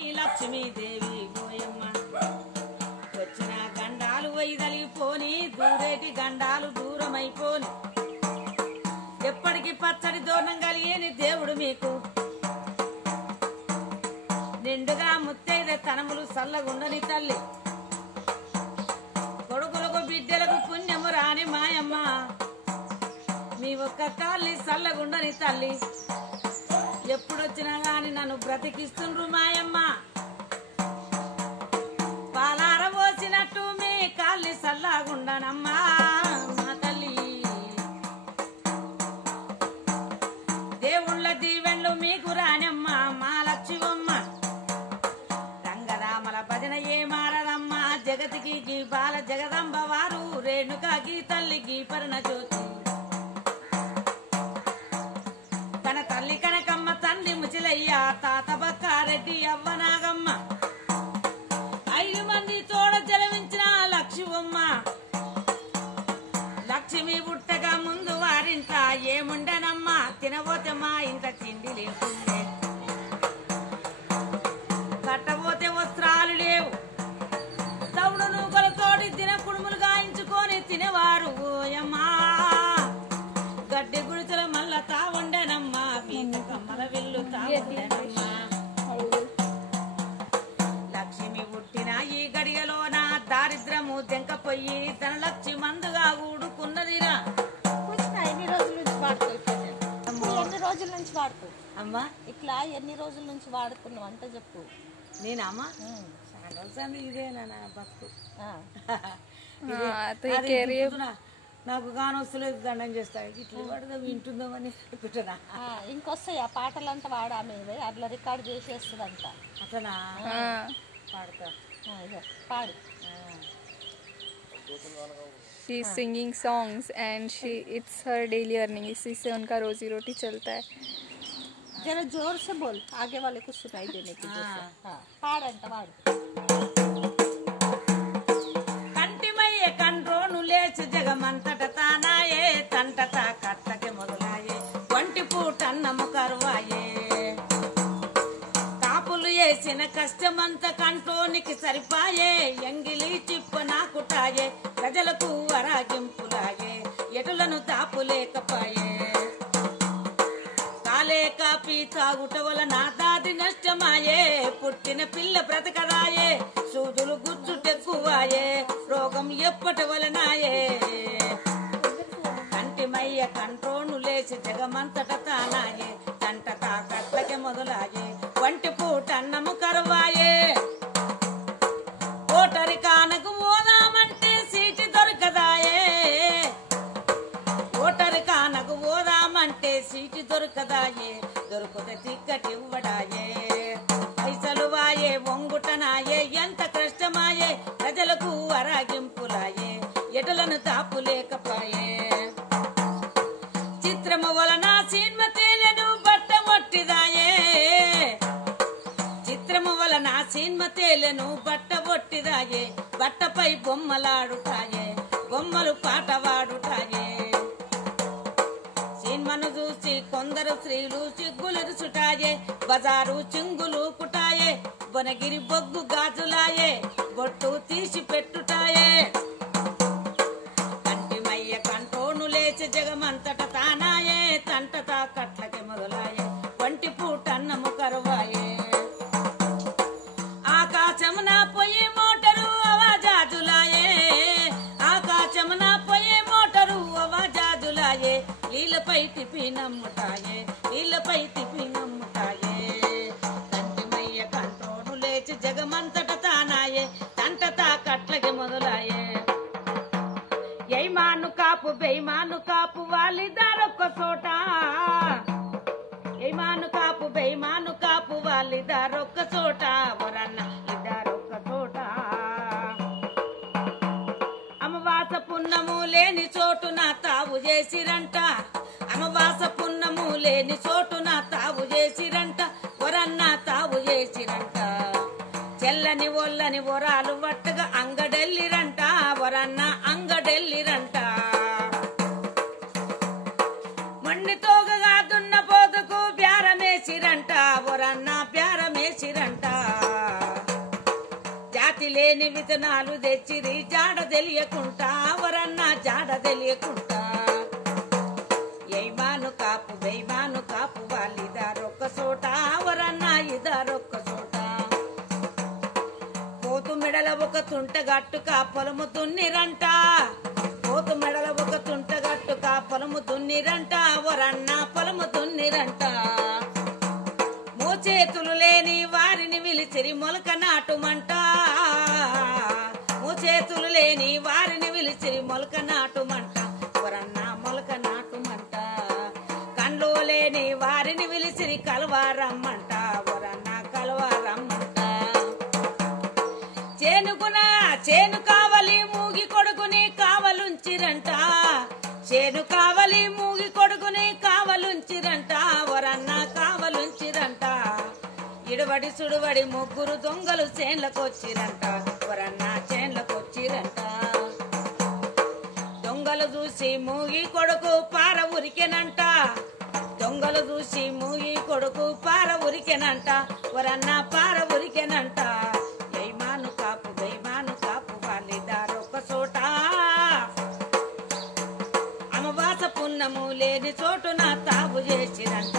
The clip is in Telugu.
లక్ష్మీదేవి గోయమ్మ వచ్చిన గండాలు వైదలిపోని దూరేటి గండాలు దూరమైపోని ఎప్పటికి పచ్చడి దూరం కలిగేని దేవుడు మీకు నిండుగా ముత్తైద తనములు సల్లగుండని తల్లి కొడుకులకు బిడ్డలకు పుణ్యము రాని మాయమ్మ మీ ఒక్క తల్లి సల్లగుండని తల్లి ఎప్పుడొచ్చినా గాని నన్ను బ్రతికిస్తుండ్రు మాయమ్మ పాలార పోసినట్టు మీ కాళ్ళి సల్లాగుండనమ్మా మా తల్లి దేవుళ్ళ దీవెన్లు మీకు రానమ్మా మా లక్ష్మమ్మ రంగరామల భజన ఏ మారదమ్మా జగతికి గీ బాల జగదంబ వారు రేణుకా గీ తల్లి గీ పరణ జ్యోతి తన తల్లి కనకమ్మ తండ్రి ముచిలయ్య తాత బక్కారెడ్డి అవ్వనాగమ్మ 5 మంది తోడ జలవించిన లక్ష్మమ్మ లక్ష్మి పుట్టగా ముందు వారింట ఏముండెనమ్మా తినబోతే మా ఇంట తిండి లేకుండే కట్టబోతే వస్త్రాలు లేవు తవుడు నూకలతోటి తిన కుడుములు గాయించుకొని తినేవారు ఓయమ్మా గడ్డి గుడిచల మల్ల తావుండెనమ్మా మీక కమ్మల విల్లు తావుండెనమ్మా లక్ష్మి పుట్టిన ఈ గడియలో నా దారిద్రము దెంకపోయి తన లక్ష్మి మందుగా ఊడుకున్నదిరా ఎన్ని రోజుల నుంచి వాడుతావు ఎన్ని రోజుల నుంచి వాడుతావు అమ్మా ఇట్లా ఎన్ని రోజుల నుంచి వాడుతున్నావు అంటే చెప్పు నేనమ్మా చాలా రోజులు ఇదేనా నా బతుకు నాకు కానొస్తలేదు దండం చేస్తా ఇట్లా పడదా వింటుందామని అనుకుంటున్నా ఇంకొస్తాయి ఆ పాటలంతా వాడా మీద అట్లా రికార్డ్ చేసేస్తుందంట అట్లనా పాడతా పాడు She is singing songs and it's her daily earning. इसी से उनका रोजी रोटी चलता है. जरा जोर से बोल आगे वाले को सुनाई देने की जैसे పాడంట వాడు కంటిమయ్యే కండ్రోను లేచి జగమంతట తానాయే తంటట కట్టకి మొదలాయే వంటి పూటన్నము కరువాయే కాపులు వేసిన కష్టమంత కంట్లోనికి సరిపాయే ఎంగిలి చిప్ప నాకుటాయే ప్రజలకు వరాగింపులాయే ఎటులను తాపులేకపాయే కాలే కాపీ తాగుట వలన దాది నష్టమాయే పుట్టిన పిల్ల బ్రతకదాయే సూదులు గుచ్చుటెక్కువాయే రోగం ఎప్పటి వలనాయే కంటిమయ్య కంట్రోను లేచి జగమంతట తానాయే తంట తాకట్లకి మొదలాయే వంటి పూట అన్నము కరువాయే ఓటరి కానకు పోదామంటే సీటి దొరకదాయే ఓటరి కానకు పోదామంటే సీటి దొరకదాయే దొరుకుతే టిక్కెట్ ఇవ్వడాయే పైసలు వాయే వంగుటనాయే ఎంత కష్టమాయే ప్రజలకు వరాగింపులాయే ఎటులను తాపులేకపాయే చిత్రము వలన సీన్మతేలను బట్ట మొట్టిదాయే చిత్రము వలన సీన్మతేలను బట్ట ఒట్టిదాయే బట్టపై బొమ్మలాడుతాయే బొమ్మలు పాట వాడుతాయే సినిమాను చూసి కొందరు స్త్రీలు సిగ్గులెరుచుటాయే బజారు చింగులు కుటాయే బొనగిరి బొగ్గు గాజులాయే బొట్టు తీసి పెట్టుటాయే కంటిమయ్య కంటోను లేచి జగమంతట తానాయే తంట తాకట్లకి మొదలాయే వంటి పూట అన్నము కరువాయే ఆకాశమున పొయ్యి మోటరు అవాజాజులాయే ఆకాశమున పొయ్యి మోటరు అవాజాజులాయే నీళ్ళపై తిప్పి నమ్ముతాయే నీళ్ళపై తిప్పి నమ్ముతాయే కంటిమయ్య కంట్రోను లేచి జగమంతట తానాయే తంట తాకట్లకి మొదలాయే యైమాను కాపు బెయిమాను కాపు వాళ్ళిద్దరొక్క చోట యైమాను కాపు బెయిమాను కాపు వాళ్ళిద్దరొక్క చోట వరన్న ఇద్దరొక్క చోట అమావాస పున్నము లేని చోటున తావు చేసిరంట అమావాస పున్నము లేని చోటున తావు చేసిరంట వరన్న తావు చేసిరంట చెల్లని ఒల్లని వరాలు వట్టగా అంగడెల్లిరంట వరన్న అంగడెల్లిరంట మొండితోగగా దున్న పోతుకు బ్యారమేసిరంట వరన్న బ్యారమేసిరంట లేని విత్తనాలు తెచ్చిరి జాడ తెలియకుంటా వరన్నా జాడ తెలియకుంటా ఏమాను కాపు బేమాను కాపు వాళ్ళిదారొక్క చోట వరన్నా ఇదారొక్క చోట పోతు మెడల ఒక తుంటగట్టుక పొలము దున్నిరంట పోతు మెడల ఒక తుంటగట్టుక పొలము దున్నిరంట వరన్నా పొలము దున్నిరంట మోచేతులు లేని వారిని విలిచిరి మొలక నాటుమంట మోచేతులు లేని వారిని విలిచిరి మొలక నాటుమంట వరన్నా మొలక నాటుమంట కండ్లు లేని వారిని విలిచిరి కలవారమ్మంట వరన్నా కలవారమ్మంట చేను కావలి మూగి కొడుకుని కావలుంచిరంట చేను కావలి మూగి కొడుకుని కావలుంచిరంట వరన్నా కావలుంచిరంట ఇడవడి సుడువడి ముగ్గురు దొంగలు చేన్లకొచ్చిరంట వరన్నా చేన్లకొచ్చిరంట దొంగలు చూసి మూగి కొడుకు పార ఉరికెనంట దొంగలు చూసి మూగి కొడుకు పార ఉరికెనంట వరన్నా పార ఉరికెనంట ఏమాను కాపు బేమాను కాపు వాళ్ళిదారొక్క చోట అమవాస పున్నము లేని చోటు నా తావు చేసిరంట